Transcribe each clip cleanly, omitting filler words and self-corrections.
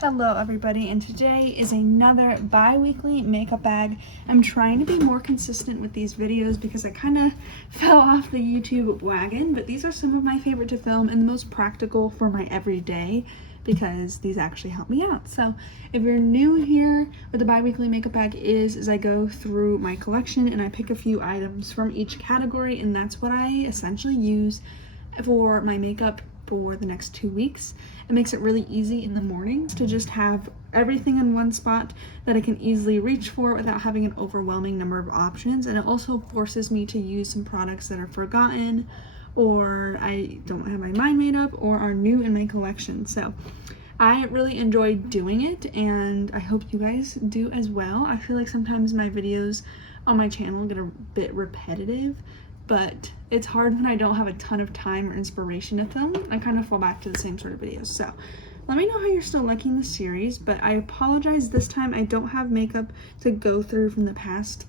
Hello everybody, and today is another bi-weekly makeup bag. I'm trying to be more consistent with these videos because I kind of fell off the YouTube wagon, but these are some of my favorite to film and the most practical for my everyday because these actually help me out. So if you're new here, what the bi-weekly makeup bag is I go through my collection and I pick a few items from each category, and that's what I essentially use for my makeup for the next 2 weeks. It makes it really easy in the mornings to just have everything in one spot that I can easily reach for without having an overwhelming number of options, and it also forces me to use some products that are forgotten or I don't have my mind made up or are new in my collection. So I really enjoy doing it, and I hope you guys do as well. I feel like sometimes my videos on my channel get a bit repetitive, but it's hard when I don't have a ton of time or inspiration to film. I kind of fall back to the same sort of videos. So let me know how you're still liking the series, but I apologize this time I don't have makeup to go through from the past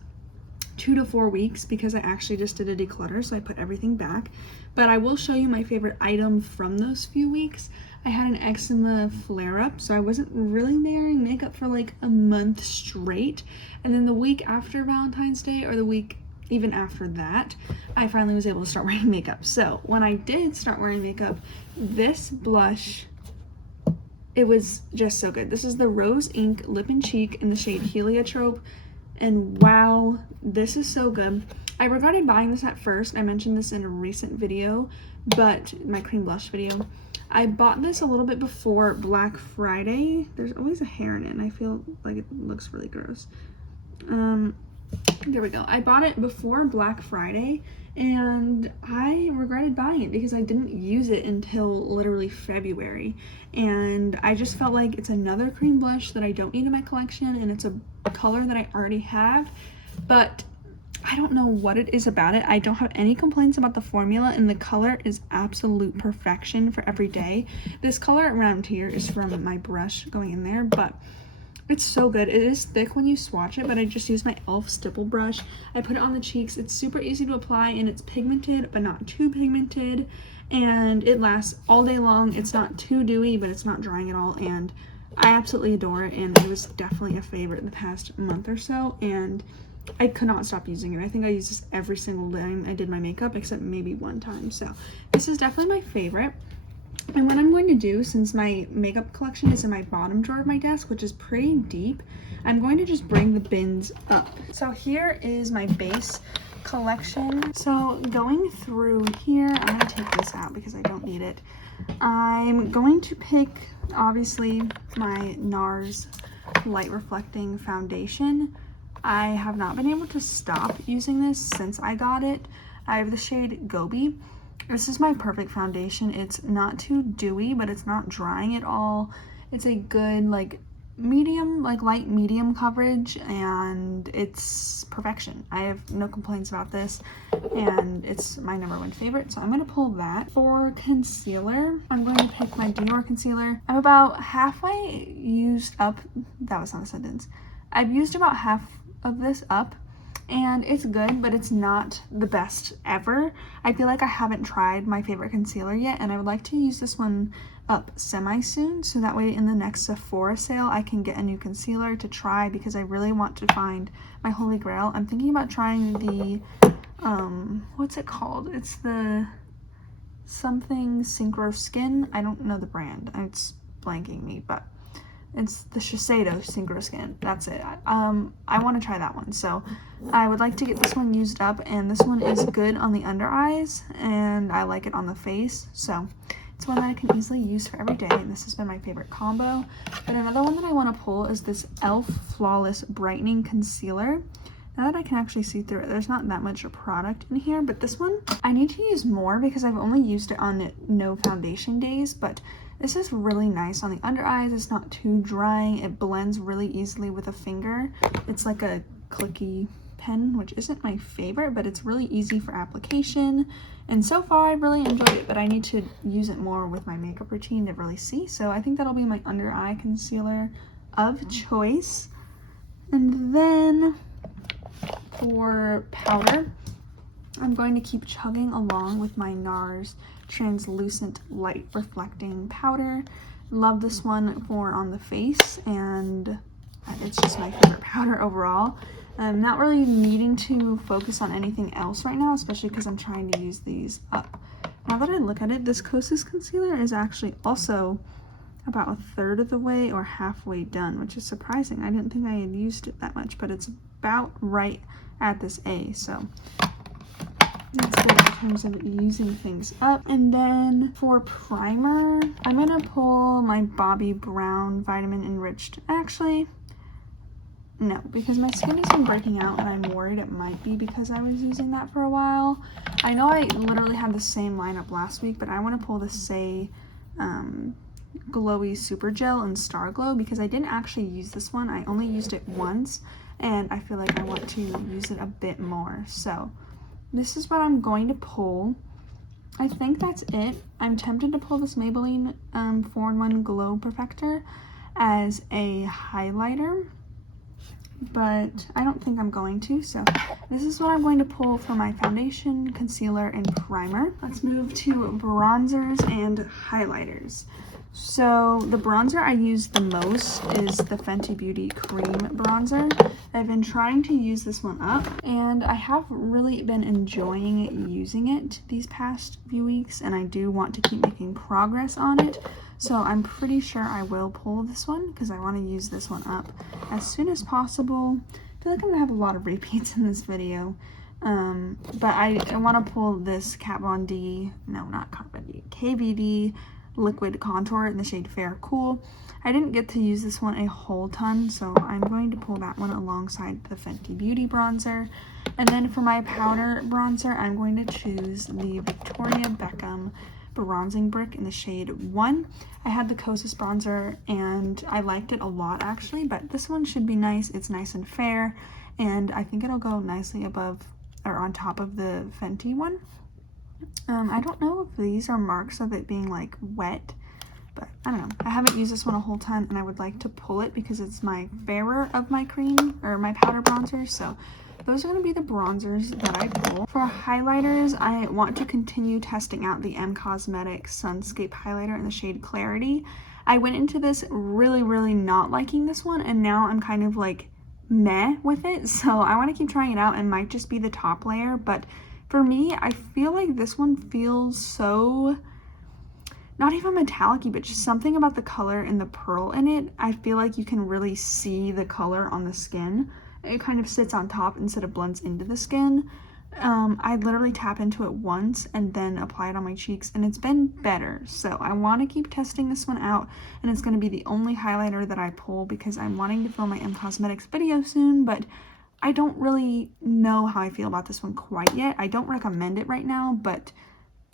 2 to 4 weeks because I actually just did a declutter, so I put everything back. But I will show you my favorite item from those few weeks. I had an eczema flare-up, so I wasn't really wearing makeup for like a month straight. And then the week after Valentine's Day, or the week even after that, I finally was able to start wearing makeup. So when I did start wearing makeup, this blush, it was just so good. This is the Rose Ink Lip and Cheek in the shade Heliotrope, and wow, this is so good. I regretted buying this at first. I mentioned this in a recent video, but my cream blush video. I bought this a little bit before Black Friday. There's always a hair in it, and I feel like it looks really gross. There we go. I bought it before Black Friday, and I regretted buying it because I didn't use it until literally February, and I just felt like it's another cream blush that I don't need in my collection, and it's a color that I already have, but I don't know what it is about it. I don't have any complaints about the formula, and the color is absolute perfection for every day. This color around here is from my brush going in there, but it's so good. It is thick when you swatch it, but I just use my e.l.f. stipple brush. I put it on the cheeks. It's super easy to apply, and it's pigmented, but not too pigmented, and it lasts all day long. It's not too dewy, but it's not drying at all, and I absolutely adore it, and it was definitely a favorite the past month or so, and I could not stop using it. I think I use this every single time I did my makeup, except maybe one time. So this is definitely my favorite. And what I'm going to do, since my makeup collection is in my bottom drawer of my desk, which is pretty deep, I'm going to just bring the bins up. So here is my base collection. So going through here, I'm going to take this out because I don't need it. I'm going to pick, obviously, my NARS Light Reflecting Foundation. I have not been able to stop using this since I got it. I have the shade Gobi. This is my perfect foundation. It's not too dewy, but it's not drying at all. It's a good like medium, like light medium coverage, and it's perfection. I have no complaints about this, and it's my #1 favorite, so I'm going to pull that. For concealer, I'm going to pick my Dior concealer. I'm about halfway used up. That was not a sentence. I've used about half of this up, and it's good, but it's not the best ever. I feel like I haven't tried my favorite concealer yet, and I would like to use this one up semi-soon, so that way in the next Sephora sale I can get a new concealer to try, because I really want to find my holy grail. I'm thinking about trying the, what's it called? It's the something Synchro Skin. I don't know the brand. It's blanking me, but it's the Shiseido Synchro Skin. That's it. I want to try that one. So I would like to get this one used up, and this one is good on the under eyes, and I like it on the face. So it's one that I can easily use for every day, and this has been my favorite combo. But another one that I want to pull is this e.l.f. Flawless Brightening Concealer. Now that I can actually see through it, there's not that much product in here, but this one I need to use more because I've only used it on no foundation days, but this is really nice on the under eyes. It's not too drying. It blends really easily with a finger. It's like a clicky pen, which isn't my favorite, but it's really easy for application. And so far, I've really enjoyed it, but I need to use it more with my makeup routine to really see. So I think that'll be my under eye concealer of choice. And then for powder, I'm going to keep chugging along with my NARS Translucent Light Reflecting Powder. love this one for on the face, and it's just my favorite powder overall. I'm not really needing to focus on anything else right now, especially because I'm trying to use these up. Now that I look at it, this Kosas concealer is actually also about a third of the way or halfway done, which is surprising. I didn't think I had used it that much, but it's about right at this A, so that's good in terms of using things up. And then for primer, I'm gonna pull my Bobbi Brown Vitamin Enriched. Actually, no, because my skin has been breaking out and I'm worried it might be because I was using that for a while. I know I literally had the same lineup last week, but I want to pull the Saie Glowy Super Gel in Star Glow because I didn't actually use this one. I only used it once and I feel like I want to use it a bit more. So this is what I'm going to pull. I think that's it. I'm tempted to pull this Maybelline 4-in-1 Glow Perfector as a highlighter, but I don't think I'm going to. So this is what I'm going to pull for my foundation, concealer, and primer. Let's move to bronzers and highlighters. So the bronzer I use the most is the Fenty Beauty Cream Bronzer. I've been trying to use this one up, and I have really been enjoying using it these past few weeks, and I do want to keep making progress on it. So I'm pretty sure I will pull this one because I want to use this one up as soon as possible. I feel like I'm going to have a lot of repeats in this video. But I want to pull this Kat Von D, no, not Kat Von D, KVD Liquid Contour in the shade Fair Cool. I didn't get to use this one a whole ton, so I'm going to pull that one alongside the Fenty Beauty bronzer. And then for my powder bronzer, I'm going to choose the Victoria Beckham Bronzing Brick in the shade 1. I had the Kosas bronzer and I liked it a lot actually, but this one should be nice. It's nice and fair, and I think it'll go nicely above or on top of the Fenty one. I don't know if these are marks of it being like wet, but I don't know. I haven't used this one a whole ton and I would like to pull it because it's my fairer of my cream or my powder bronzers. So those are going to be the bronzers that I pull. For highlighters, I want to continue testing out the M Cosmetics Sunscape highlighter in the shade Clarity. I went into this really not liking this one, and now I'm kind of like meh with it. So I want to keep trying it out and might just be the top layer, but for me, I feel like this one feels so, not even metallic-y, but just something about the color and the pearl in it. I feel like you can really see the color on the skin. It kind of sits on top instead of blends into the skin. I literally tap into it once and then apply it on my cheeks, and it's been better. So I want to keep testing this one out, and it's going to be the only highlighter that I pull because I'm wanting to film my M Cosmetics video soon, but I don't really know how I feel about this one quite yet. I don't recommend it right now, but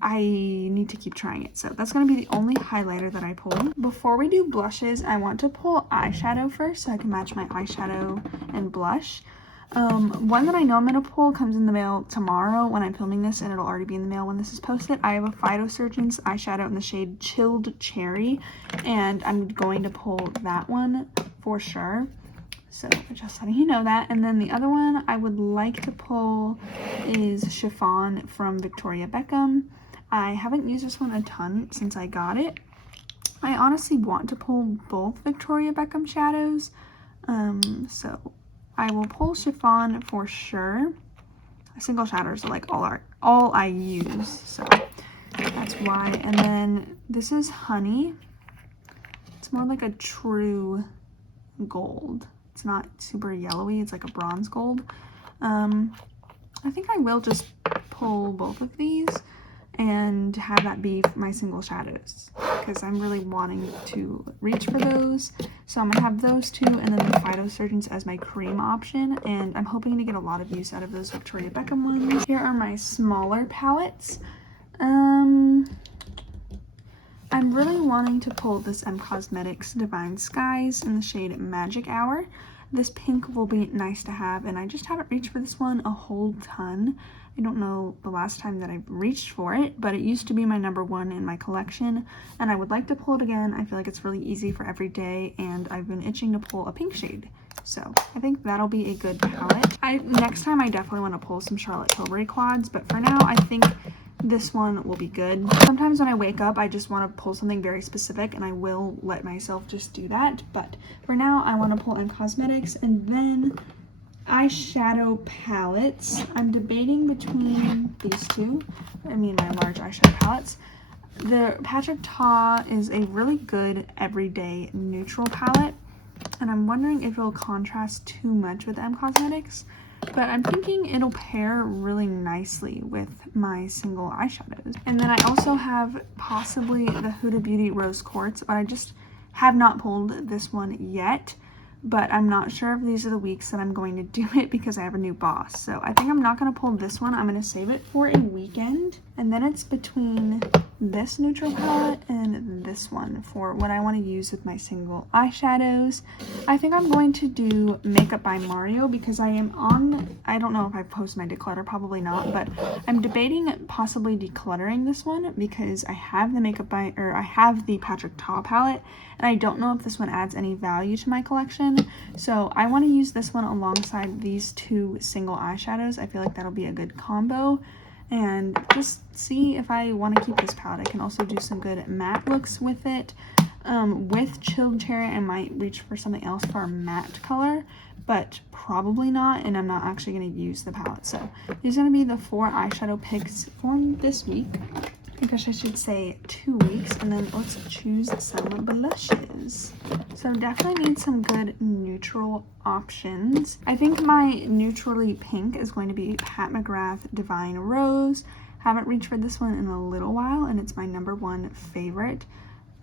I need to keep trying it. So that's going to be the only highlighter that I pull. Before we do blushes, I want to pull eyeshadow first so I can match my eyeshadow and blush. One that I know I'm going to pull comes in the mail tomorrow when I'm filming this, and it'll already be in the mail when this is posted. I have a Phytosurgeons eyeshadow in the shade Chilled Cherry, and I'm going to pull that one for sure. So just letting you know that. And then the other one I would like to pull is Chiffon from Victoria Beckham. I haven't used this one a ton since I got it. I honestly want to pull both Victoria Beckham shadows. So I will pull Chiffon for sure. Single shadows are like all I use. So that's why. And then this is Honey. It's more like a true gold. It's not super yellowy, it's like a bronze gold. I think I will just pull both of these and have that be my single shadows because I'm really wanting to reach for those. So I'm gonna have those two and then the Phytosurgeons as my cream option, and I'm hoping to get a lot of use out of those Victoria Beckham ones. Here are my smaller palettes. I'm really wanting to pull this M Cosmetics Divine Skies in the shade Magic Hour. This pink will be nice to have, and I just haven't reached for this one a whole ton. I don't know the last time that I've reached for it, but it used to be my #1 in my collection, and I would like to pull it again. I feel like it's really easy for every day, and I've been itching to pull a pink shade. So I think that'll be a good palette. Next time I definitely want to pull some Charlotte Tilbury quads, but for now I think this one will be good. Sometimes when I wake up, I just want to pull something very specific, and I will let myself just do that. But for now, I want to pull M Cosmetics, and then eyeshadow palettes. I'm debating between these two. I mean, my large eyeshadow palettes. The Patrick Ta is a really good everyday neutral palette, and I'm wondering if it'll contrast too much with M Cosmetics, but I'm thinking it'll pair really nicely with my single eyeshadows. And then I also have possibly the Huda Beauty Rose Quartz, but I just have not pulled this one yet. But I'm not sure if these are the weeks that I'm going to do it because I have a new boss. So I think I'm not going to pull this one. I'm going to save it for a weekend. And then it's between this neutral palette and this one for what I want to use with my single eyeshadows. I think I'm going to do Makeup by Mario because I am on, I don't know if I post my declutter, probably not, but I'm debating possibly decluttering this one because I have the I have the Patrick Ta palette, and I don't know if this one adds any value to my collection. So I want to use this one alongside these two single eyeshadows. I feel like that'll be a good combo. And just see if I want to keep this palette. I can also do some good matte looks with it. With Chilled Cherry, I might reach for something else for a matte color, but probably not, and I'm not actually going to use the palette. So these are going to be the 4 eyeshadow picks for this week. I guess I should say 2 weeks, and then let's choose some blushes. So definitely need some good neutral options. I think my neutrally pink is going to be Pat McGrath Divine Rose. Haven't reached for this one in a little while, and it's my #1 favorite.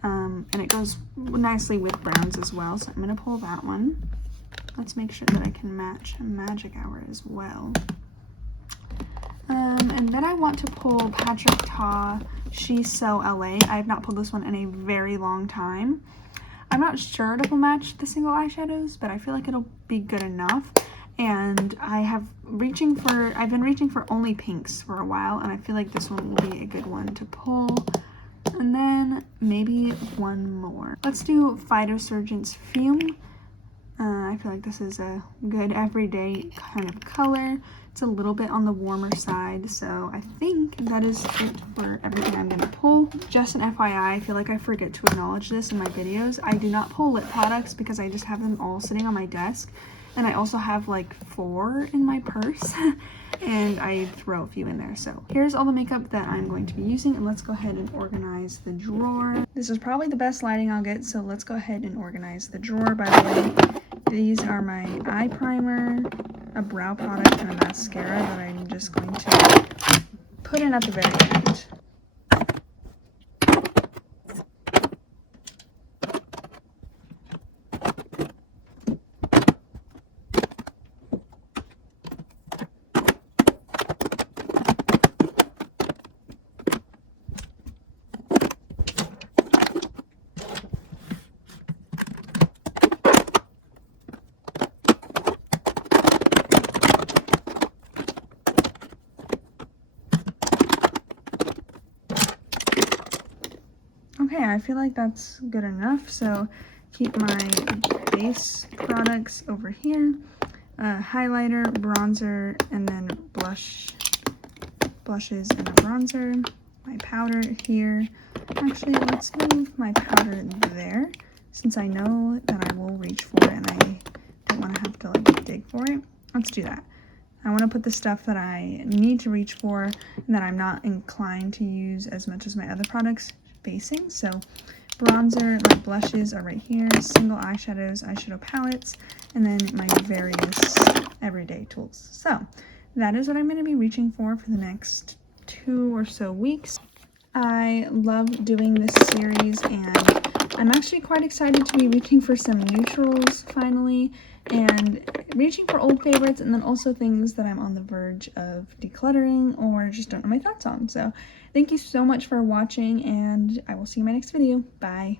And it goes nicely with browns as well, so I'm going to pull that one. Let's make sure that I can match Magic Hour as well. And then I want to pull Patrick Ta She's So LA. I have not pulled this one in a very long time. I'm not sure it will match the single eyeshadows, but I feel like it'll be good enough. And I've been reaching for only pinks for a while, and I feel like this one will be a good one to pull. And then maybe one more. Let's do Phytosurgence Fume. I feel like this is a good everyday kind of color. It's a little bit on the warmer side, so I think that is it for everything I'm going to pull. Just an FYI, I feel like I forget to acknowledge this in my videos. I do not pull lip products because I just have them all sitting on my desk. And I also have like 4 in my purse and I throw a few in there. So here's all the makeup that I'm going to be using, and let's go ahead and organize the drawer. This is probably the best lighting I'll get, so let's go ahead and organize the drawer. By the way, these are my eye primer, a brow product, and a mascara that I'm just going to put in at the very end. Okay, I feel like that's good enough, so keep my base products over here, highlighter, bronzer, and then blushes and a bronzer, my powder here. Actually, let's move my powder there, since I know that I will reach for it and I don't want to have to like dig for it. Let's do that. I want to put the stuff that I need to reach for and that I'm not inclined to use as much as my other products basing. So bronzer, my blushes are right here, single eyeshadows, eyeshadow palettes, and then my various everyday tools. So that is what I'm going to be reaching for the next 2 or so weeks. I love doing this series, and I'm actually quite excited to be reaching for some neutrals finally, and reaching for old favorites, and then also things that I'm on the verge of decluttering or just don't know my thoughts on. So thank you so much for watching, and I will see you in my next video. Bye.